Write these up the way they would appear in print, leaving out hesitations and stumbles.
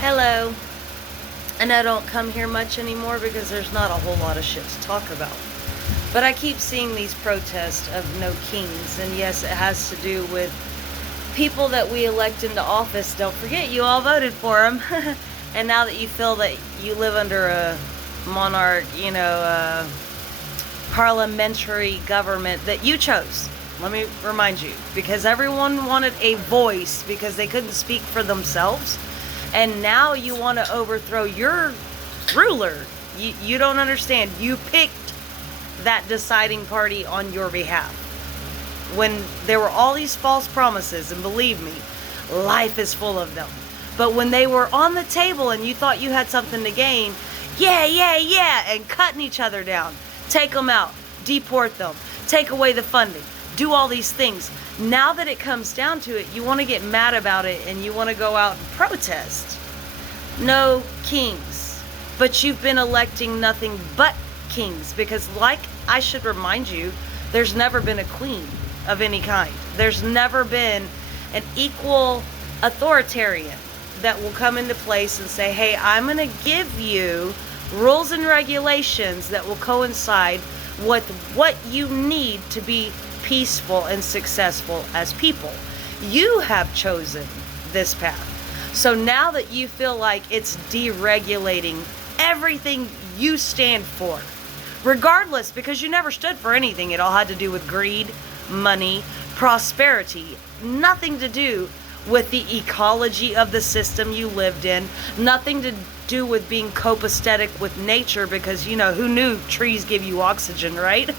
Hello. And I don't come here much anymore because there's not a whole lot of shit to talk about. But I keep seeing these protests of no kings, and yes, it has to do with people that we elect into office. Don't forget, you all voted for them. And now that you feel that you live under a monarch, parliamentary government that you chose. Let me remind you, because everyone wanted a voice because they couldn't speak for themselves. And now you want to overthrow your ruler. You don't understand. You picked that deciding party on your behalf. When there were all these false promises, and believe me, life is full of them. But when they were on the table and you thought you had something to gain, yeah, and cutting each other down. Take them out. Deport them. Take away the funding. Do all these things. Now that it comes down to it, you want to get mad about it and you want to go out and protest. No kings. But you've been electing nothing but kings, because like I should remind you, there's never been a queen of any kind. There's never been an equal authoritarian that will come into place and say, hey, I'm going to give you rules and regulations that will coincide with what you need to be peaceful and successful as people. You have chosen this path. So now that you feel like it's deregulating everything you stand for, regardless, because you never stood for anything, it all had to do with greed, money, prosperity, nothing to do with the ecology of the system you lived in, nothing to do with being copacetic with nature, because who knew trees give you oxygen, right?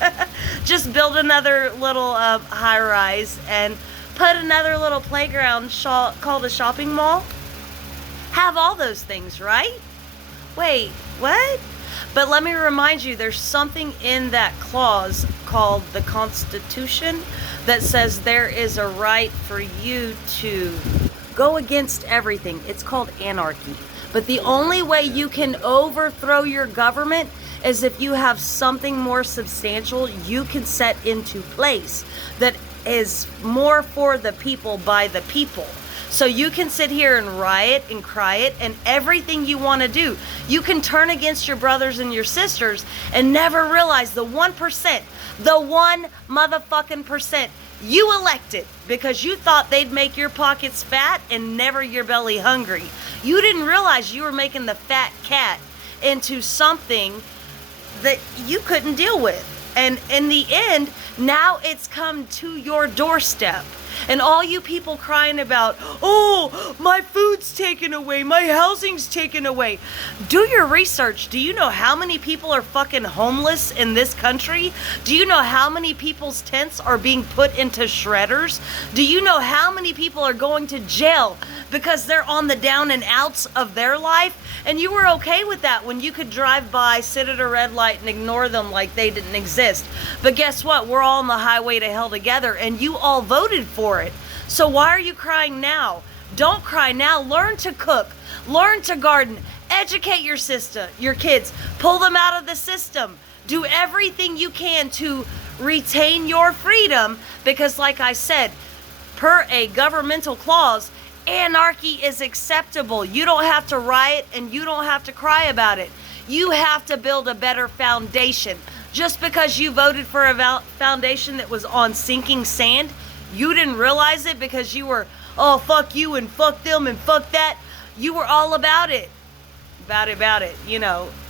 Just build another little high rise and put another little playground called a shopping mall. Have all those things, right? Wait, what? But let me remind you, there's something in that clause called the Constitution that says there is a right for you to go against everything. It's called anarchy. But the only way you can overthrow your government is if you have something more substantial you can set into place that is more for the people by the people. So you can sit here and riot and cry it and everything you want to do. You can turn against your brothers and your sisters and never realize the 1%, the 1 motherfucking percent you elected because you thought they'd make your pockets fat and never your belly hungry. You didn't realize you were making the fat cat into something that you couldn't deal with. And in the end, now it's come to your doorstep. And all you people crying about, oh, my food's taken away, my housing's taken away. Do your research. Do you know how many people are fucking homeless in this country? Do you know how many people's tents are being put into shredders? Do you know how many people are going to jail because they're on the down and outs of their life? And you were okay with that when you could drive by, sit at a red light, and ignore them like they didn't exist. But guess what? We're all on the highway to hell together, and you all voted for it. So why are you crying now? Don't cry now. Learn to cook. Learn to garden. Educate your sister, your kids. Pull them out of the system. Do everything you can to retain your freedom, because like I said, per a governmental clause, anarchy is acceptable. You don't have to riot and you don't have to cry about it. You have to build a better foundation. Just because you voted for a foundation that was on sinking sand, you didn't realize it because you were, oh, fuck you and fuck them and fuck that. You were all about it. About it,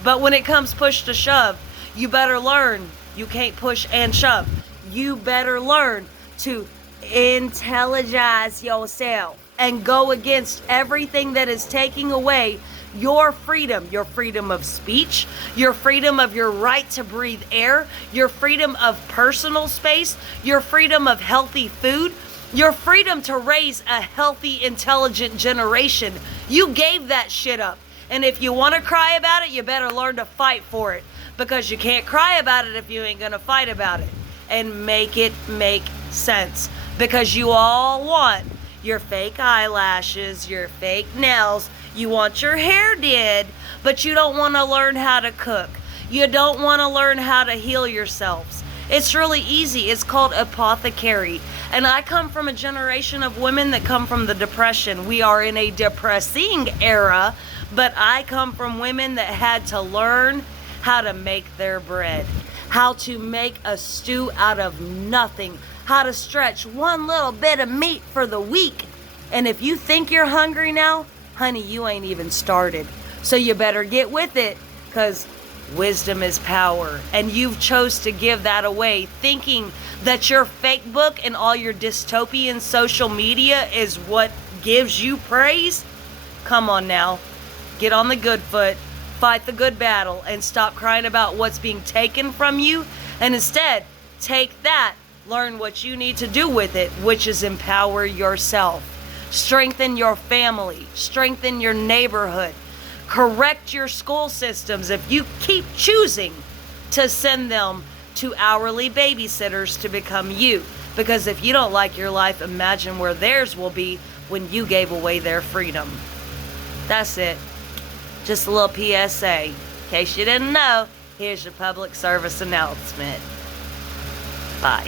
But when it comes push to shove, you better learn. You can't push and shove. You better learn to intelligize yourself and go against everything that is taking away your freedom of speech, your freedom of your right to breathe air, your freedom of personal space, your freedom of healthy food, your freedom to raise a healthy, intelligent generation. You gave that shit up. And if you want to cry about it, you better learn to fight for it, because you can't cry about it if you ain't going to fight about it. And make it make sense, because you all want your fake eyelashes, your fake nails. You want your hair did, but you don't want to learn how to cook. You don't want to learn how to heal yourselves. It's really easy. It's called apothecary. And I come from a generation of women that come from the Depression. We are in a depressing era, but I come from women that had to learn how to make their bread, how to make a stew out of nothing, how to stretch one little bit of meat for the week. And if you think you're hungry now, honey, you ain't even started. So you better get with it, because wisdom is power. And you've chose to give that away, thinking that your fake book and all your dystopian social media is what gives you praise. Come on now. Get on the good foot. Fight the good battle and stop crying about what's being taken from you. And instead, take that, learn what you need to do with it, which is empower yourself. Strengthen your family. Strengthen your neighborhood. Correct your school systems if you keep choosing to send them to hourly babysitters to become you. Because if you don't like your life, imagine where theirs will be when you gave away their freedom. That's it. Just a little PSA. In case you didn't know, here's your public service announcement. Bye.